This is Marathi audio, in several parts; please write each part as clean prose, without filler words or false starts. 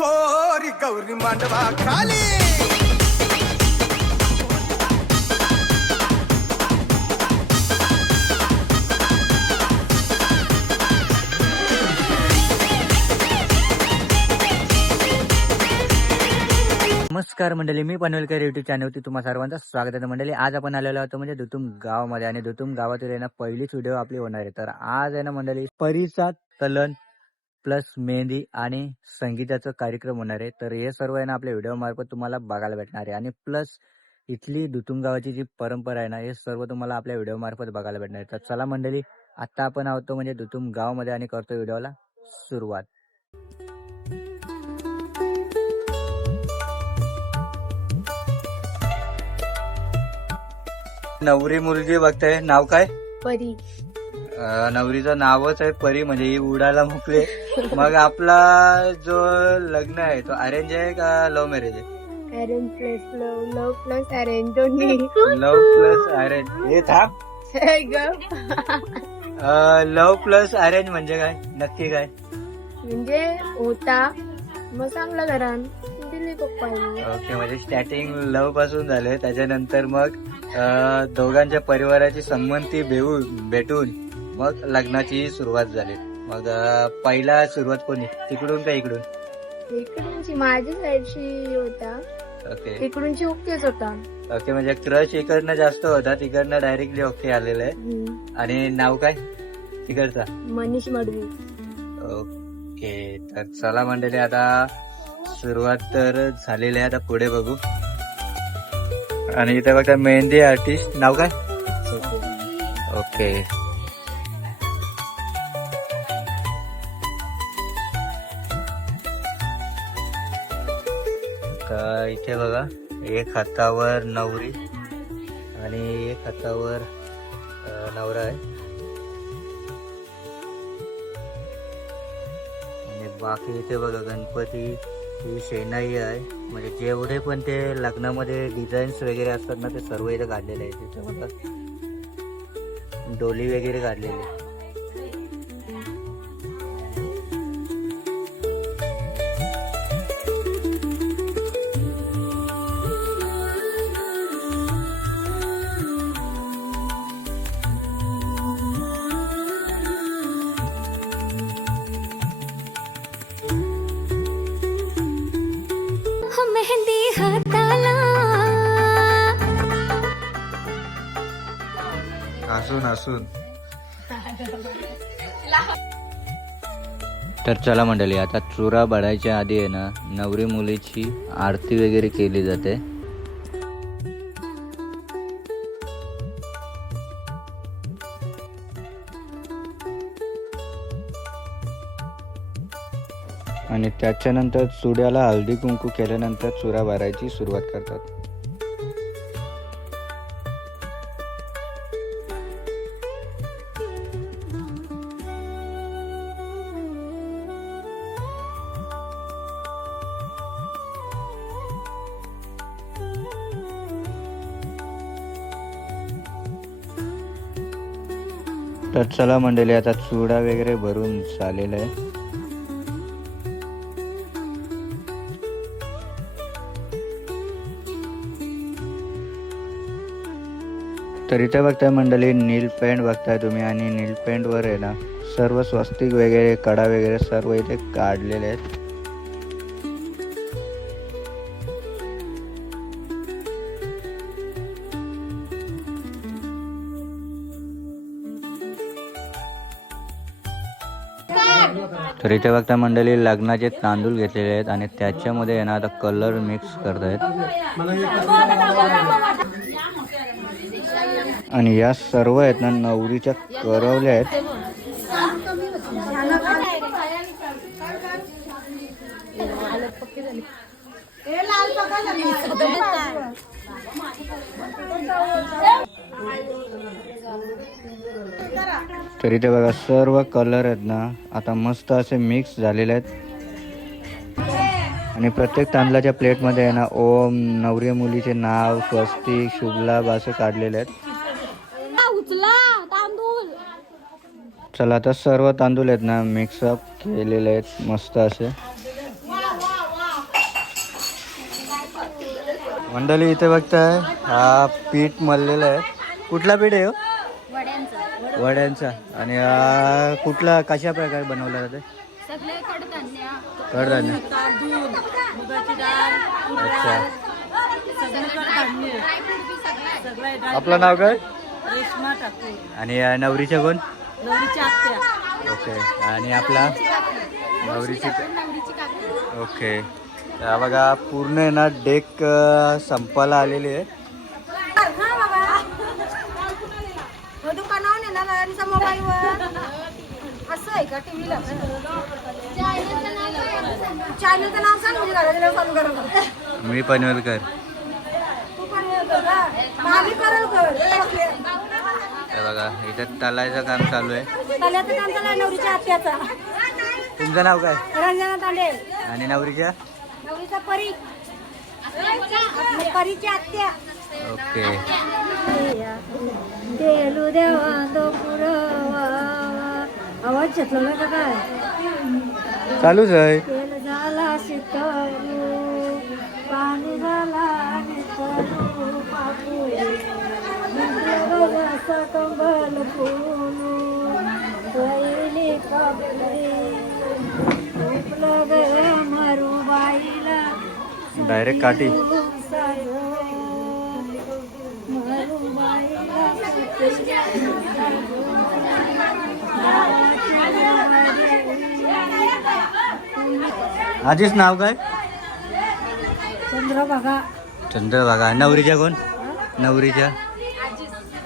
थोरी गौरी मांडवा खाली. नमस्कार मंडळी, मी पनवेलकर युट्यूब चॅनलवरती तुम्हा सर्वांचं स्वागत आहे. मंडळी, आज आपण आलेलो आहोत म्हणजे दुतुम गावामध्ये आणि दुतुम गावातील आहे ना पहिलीच व्हिडिओ आपली होणार आहे. तर आज आहे ना मंडळी परीचा तलन प्लस मेहंदी आणि संगीताचा कार्यक्रम होणार आहे. तर हे सर्व आहे ना आपल्या व्हिडिओ मार्फत तुम्हाला बघायला भेटणार आहे आणि प्लस इथली दुतुम गावाची जी परंपरा आहे ना हे सर्व तुम्हाला आपल्या व्हिडिओ मार्फत बघायला भेटणार आहे. तर चला मंडळी, आता आपण आहोत म्हणजे दुतुम गावामध्ये आणि करतो व्हिडिओला सुरुवात. नवरी मुलगी बघताय, नाव काय? परी. नवरीचं नावच आहे परी, म्हणजे ही उडायला मोकळे. मग आपला जो लग्न आहे तो अरेंज आहे का लव्ह मॅरेज आहे? अरेंज प्लस लव, लव प्लस अरेंज दोन्ही. Love plus arrange. हे थांब, लव्ह प्लस अरेंज म्हणजे काय, नक्की काय? म्हणजे होता मग चांगला घरान दिली पप्पांनी. ओके, म्हणजे स्टार्टिंग लव्ह पासून झाले, त्याच्यानंतर मग दोघांच्या परिवाराची संमती भेटून मग लग्नाची सुरुवात झाली. मग पहिला सुरुवात कोणी, तिकडून का इकडून? इकडूनची माझ्या साईडची होता. ओके इकडूनची ओकेच होता. ओके, म्हणजे क्रश इकडनं जास्त होता, तिकडनं डायरेक्टली ओके आलेलं आहे. आणि नाव काय तिकडचा? मनीष मडवी. ओके, तर चला मंडळी, आता सुरुवात तर झालेली आहे, आता पुढे बघू. आणि इथे बघा मेहंदी आर्टिस्ट, नाव काय? ओके, तर इथे बघा एक हातावर नवरी आणि एक हातावर नवरा आहे. आणि बाकी इथे बघा गणपती, ही शेणाई आहे. म्हणजे जेवढे पण ते लग्नामध्ये डिझाईन्स वगैरे असतात ना ते सर्व इथे काढलेले आहे. तिथे बघा डोली वगैरे काढलेली आहे. मेहंदी हाताला असून तर चला मंडळी, आता चुरा बडायच्या आधी आहे ना नवरी मुलीची आरती वगैरे केली जाते. आणि त्याच्यानंतर चुड्याला हळदी कुंकू केल्यानंतर चुरा भरायची सुरुवात करतात. तर चला मंडळी, आता चुडा वगैरे भरून झालेला आहे. तर इथे बघताय मंडळी नील पेंट बघताय तुम्ही, आणि नील पेंट वर आहे ना सर्व स्वस्तिक वगैरे कडा वगैरे सर्व इथे काढलेले आहेत. तर इथे बघता मंडळी लग्नाचे तांदूळ घेतलेले आहेत आणि त्याच्यामध्ये आहे ना आता कलर मिक्स करतायत. आणि या सर्व आहेत ना नवरीच्या करवल्या आहेत. तर इथे बघा सर्व कलर आहेत ना आता मस्त असे मिक्स झालेले आहेत. आणि प्रत्येक तांदळाच्या प्लेटमध्ये आहे ना ओम, नवरी मुलीचे नाव, स्वस्तिक, शुभलाभ असे काढलेले आहेत. चला आता सर्व तांदूळ आहेत ना मिक्सअप केलेले आहेत मस्त असे. मंडळी इथे बघताय हा पीठ मळलेला आहे. कुठला पीठ आहे हो? वड्यांचा. आणि हा कुठला कशा प्रकारे बनवला जाते? सगळे कडधान्य कडधान्य. अच्छा. आपलं नाव काय? रेश्मा ठाकूर. आणि नवरीच्या कोण? नवरीची आत्या. ओके. आणि आपला नवरीची. ओके. हा बघा पूर्ण आहे ना डेक संपायला आलेली आहे. दुकानावर नेणार आणि मोबाईलवर असं आहे का टीव्हीला? चॅनलचं नाव सांग म्हणजे घराला चालू करा. मी पनवेलकर. तू पनवेलकर का? मामी पनवेलकर. हे बघा इथं तलायचं काम चालू आहे. तल्याचं काम चालू आहे नवरीच्या आत्याचा. तुमचं नाव काय? रंजना तांडे. आणि नवरीच्या? नवरीचा परी. परीची आत्या. ओके. देलू देवा तो पुरवा. आवाज घेतला का काय? चालूच आहे. तेल झाला शितळू, पाणी झाला नितळू, पापुळे रजाचा कंबल फुलू, पहिली कापली झोपलं ग मरुबाईला. डायरेक्ट काठी. आजीच नाव काय? चंद्रभागा. चंद्रभागा. नवरीच्या कोण? नवरीच्या?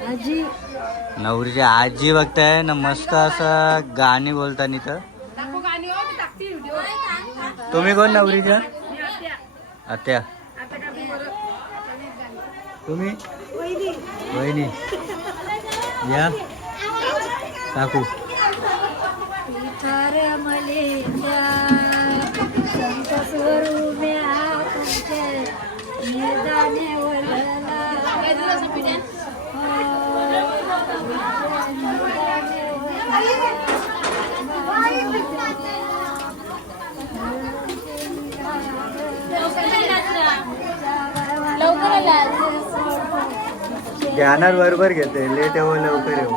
आजी. नवरीच्या आजी बघताय ना मस्त असं गाणी बोलताना इथं. तुम्ही कोण नवरीच्या? आत्या. तुम्ही? वहिनी. या काकू. संत स्वरूम्या तुमचे निदाने वळला. ज्ञानार बरोबर घेते. लेट येऊ लवकर येऊ.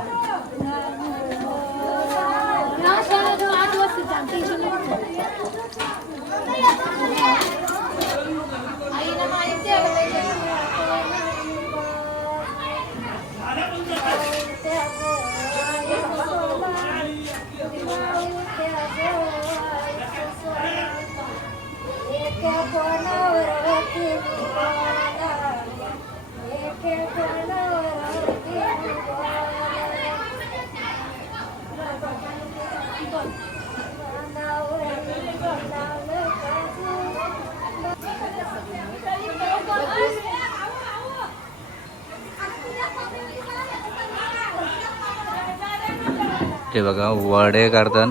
ते बघा वडे करतात.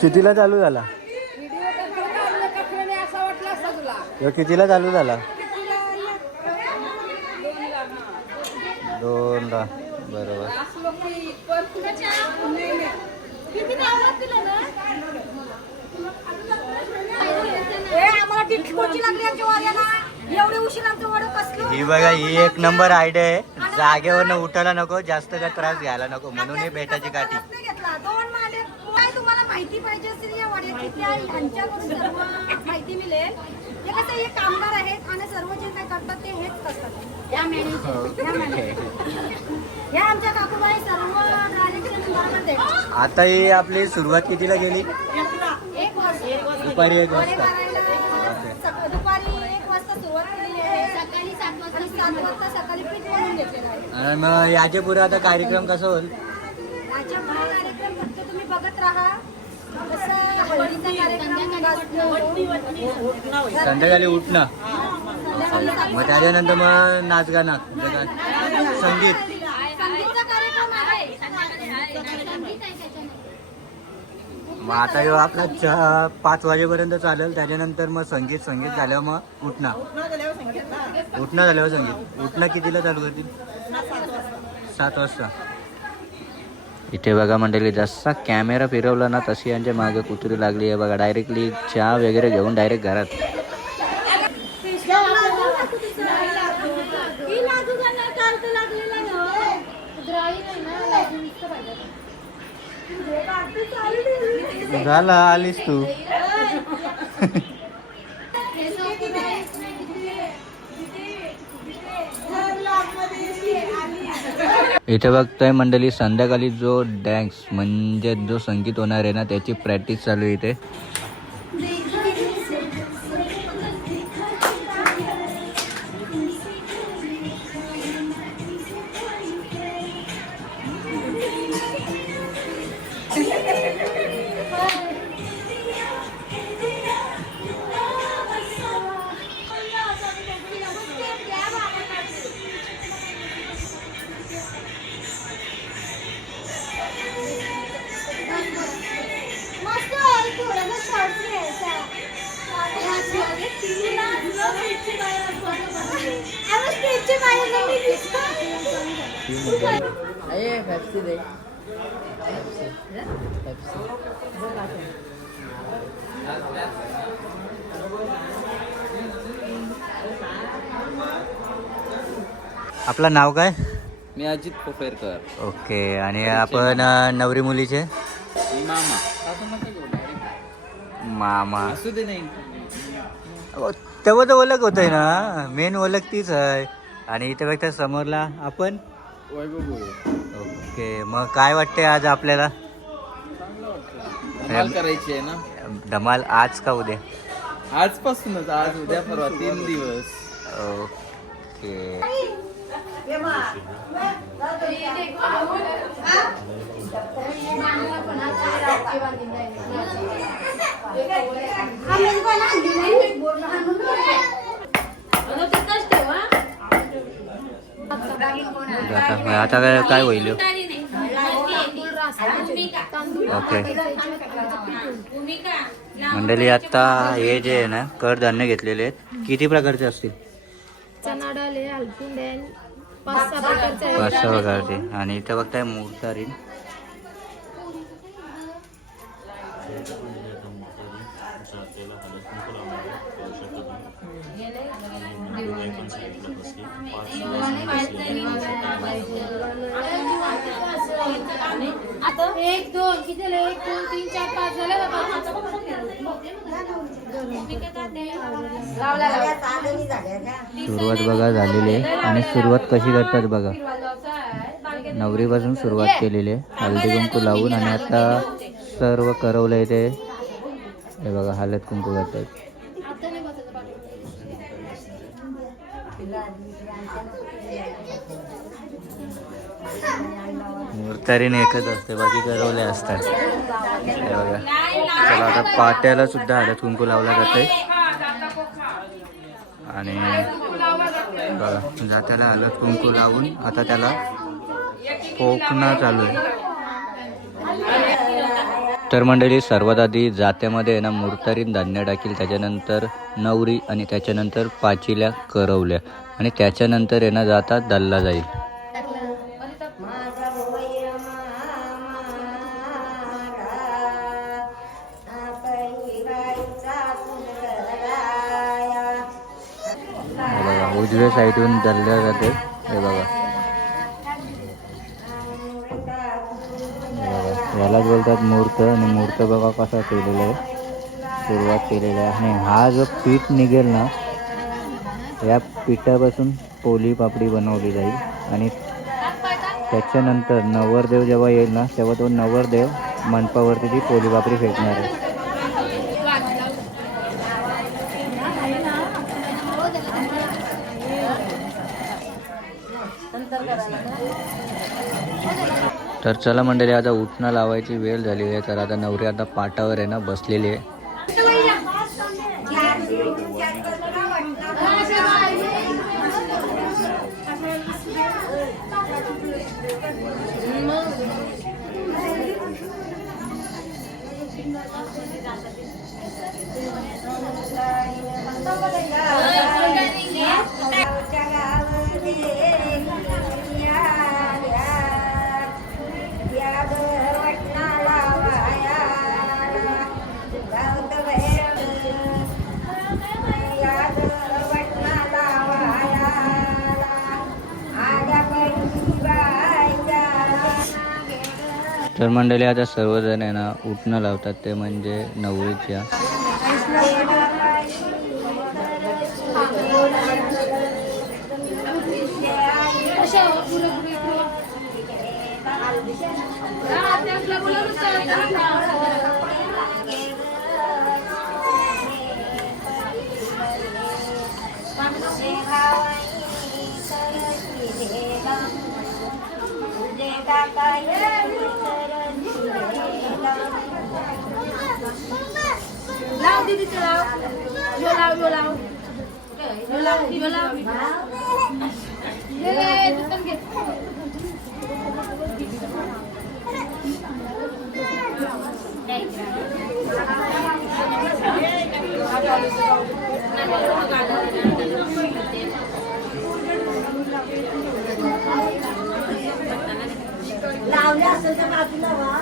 कितीला चालू झाला? कितीला चालू झाला? 2ला. बरोबर. ही बघा ही एक नंबर आयडिया आहे. जागेवरनं उठायला नको, जास्त काय त्रास घ्यायला नको म्हणून ही बेटाची काठी. तुम्हाला माहिती पाहिजे असेल या वड्याची ह्यांच्याकडून सर्व माहिती मिळेल. हे कसं हे कामगार आहेत आणि सर्व जे काय करतात ते हेच करतात. या आमच्या काकूबाई सर्व डायरेक्शन. आता ही आपली सुरुवात कितीला गेली? दुपारी 1 वाजता. दुपारी 1 वाजता सुरुवात केलेली आहे. सकाळी 7 वाजता 7 वाजता सकाळी पीठ बनवून घेतलेलं आहे. आणि मग याच्या पुढे आता कार्यक्रम कसा होईल? याच्या पुढे कार्यक्रम फक्त तुम्ही बघत राहा. हळदीचा कार्यक्रम संध्याकाळी उठणं, मग त्याच्यानंतर मग नाचगाणं, संगीत. संगीतचा कार्यक्रम आहे. मग आता ह्यो आपला 5 वाजेपर्यंत चालेल. त्याच्यानंतर मग संगीत झाल्यावर मग उठणं झाल्यावर संगीत. उठणं कितीला चालू करतील? 7 वाजता. इथे बघा मंडळी, जसा कॅमेरा फिरवला ना तशी यांच्या मागे कुत्री लागली आहे बघा. डायरेक्टली चहा वगैरे घेऊन डायरेक्ट घरात. झाला आलीस तू. इथे बघताय मंडळी, संध्याकाळी जो डॅन्स म्हणजे जो संगीत होणार आहे ना त्याची प्रॅक्टिस चालू आहे इथे. आपलं नाव काय? मी अजित पोफेरकर. ओके. आणि आपण नवरी मुलीचे मी मामा. मामा. असू दे नाही. तेव्हा तर ओळख होत आहे ना, मेन ओळख तीच आहे. आणि इथे बघता समोरला आपण वैभव भोये. ओके. मग काय वाटते आज आपल्याला? धमाल करायची आहे ना. धमाल आज का उद्या? आजपासूनच. आज उद्या परवा 3 दिवस. ओके. आता काय होईल? ओके मंडळी, आता हे जे आहे ना कडधान्य घेतलेले आहेत, किती प्रकारचे असतील? चना डाळ आहे, हलकुंड आहे, 5-6 प्रकारचे आहे. 5-6 प्रकारचे. आणि इथे बघताय मुर्तारी. आता 1 2 किती झाले? 1 2 3 4 5 झाले बाबा. सुरुवात बघा झालेली आहे. आणि सुरुवात कशी करतात बघा. नवरीपासून सुरुवात केलेली आहे हळदी कुंकू लावून. आणि आता सर्व करवलंय ते हे बघा, हळद कुंकू करतात. मुर्तारीने एकच असते, बाकी करवले असतात हे बघा. चला आता पाट्याला सुद्धा हळद कुंकू लावला जाते. आणि बघा जात्याला हळद कुंकू लावून आता त्याला पोखणं चालू आहे. तर मंडळी, सर्वात आधी जात्यामध्ये आहे ना मुर्तारीन धान्य टाकील, त्याच्यानंतर नवरी आणि त्याच्यानंतर पाचील्या करवल्या आणि त्याच्यानंतर आहे ना जातात दल्ला जाईल. उजव्या साईडून दल्ल्या जाते हे बघा. यालाच बोलतात मूर्त. आणि मूर्त बघा कसा केलेला आहे, सुरुवात केलेली आहे. आणि हा जो पीठ निघेल ना, या पिठापासून पोली पापडी बनवली जाईल. आणि त्याच्यानंतर नवरदेव जेव्हा येईल ना, तेव्हा तो नवरदेव मंडपावरती ती पोली पापडी फेकणार आहे. तर चला मंडळी, आता उठणं लावायची वेळ झालेली आहे. तर आता नवरी आता पाटावर आहे ना बसलेली आहे. या तर मंडळी आता सर्वजण आहे ना उठणं लावतात, ते म्हणजे नवरीच्या. लाव दीदीचं लाव. यो लाव, यो लाव. यो लाव, यो लाव. ये, तू पण घे. लावले असेल तर बाजूला वा.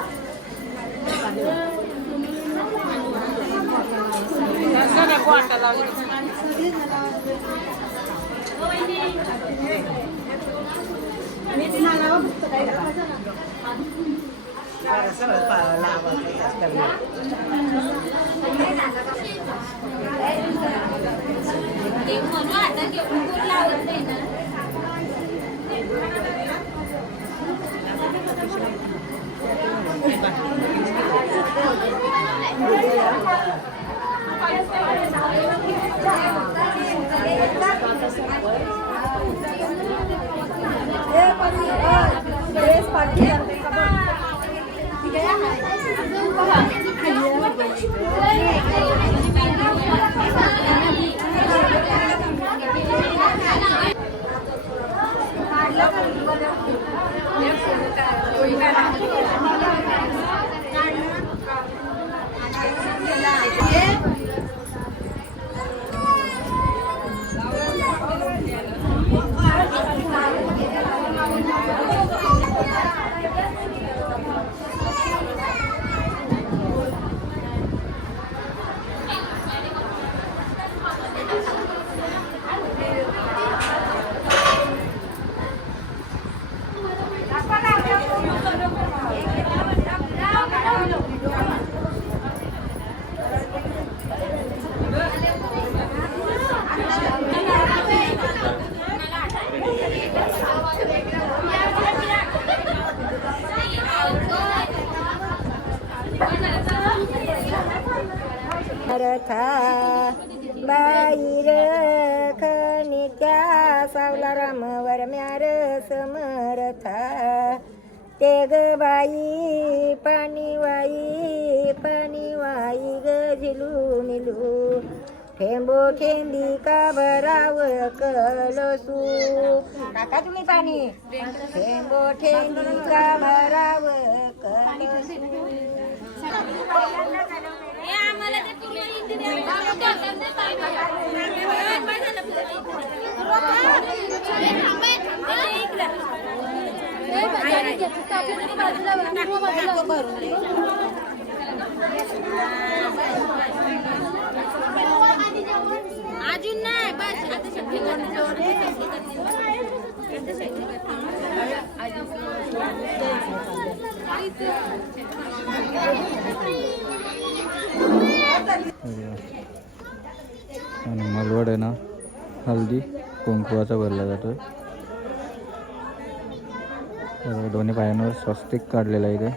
बाईर खनित्या सावला राम वरम्यार समरथा ते ग बाई पाणी वाई ग झिलू मिलू ठेंबो ठेंबी का भराव कलसू. टाका तुम्ही पाणी. ठेंबो ठेंबी का भराव कलसू. अजून नाही बस आणि मलवड आहे ना हल्दी कुंकवाचा भरला जातो. दोन्ही पायांवर स्वस्तिक काढलेला आहे इथे.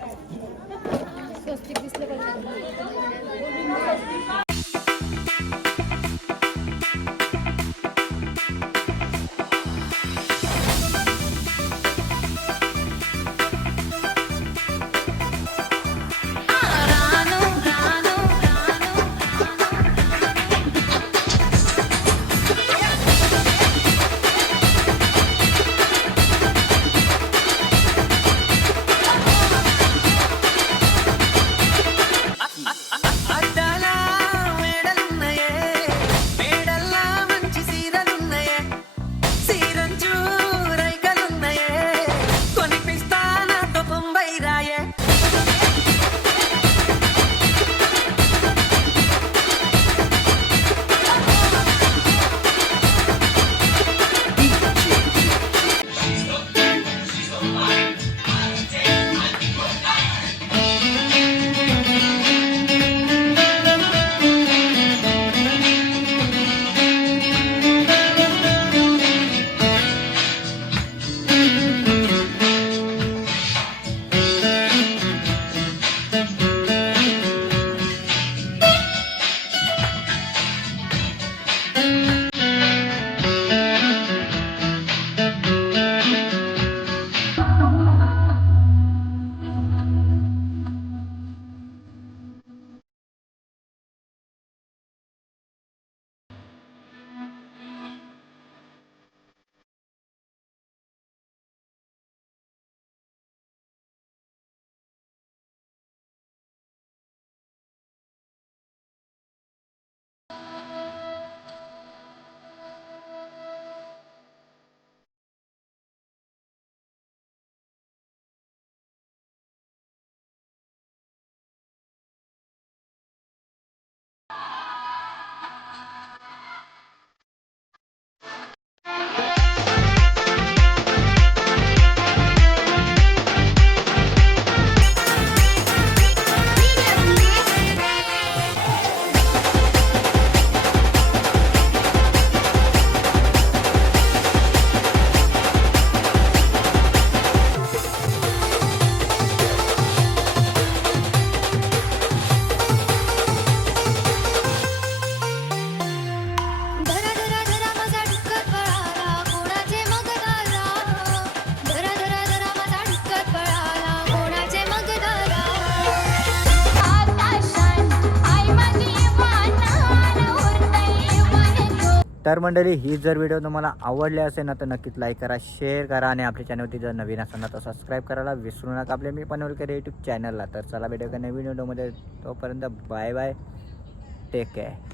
तर मंडळी ही जर व्हिडिओ तुम्हाला आवडली असेल ना तर नक्कीच लाईक करा, शेअर करा आणि आपल्या चॅनलवरती जर नवीन असाल ना तर सबस्क्राईब करायला विसरू नका आपल्या मी पनवेलकर यूट्यूब चॅनलला. तर चला भेटूया नवीन व्हिडिओमध्ये, तोपर्यंत बाय बाय, टेक केअर.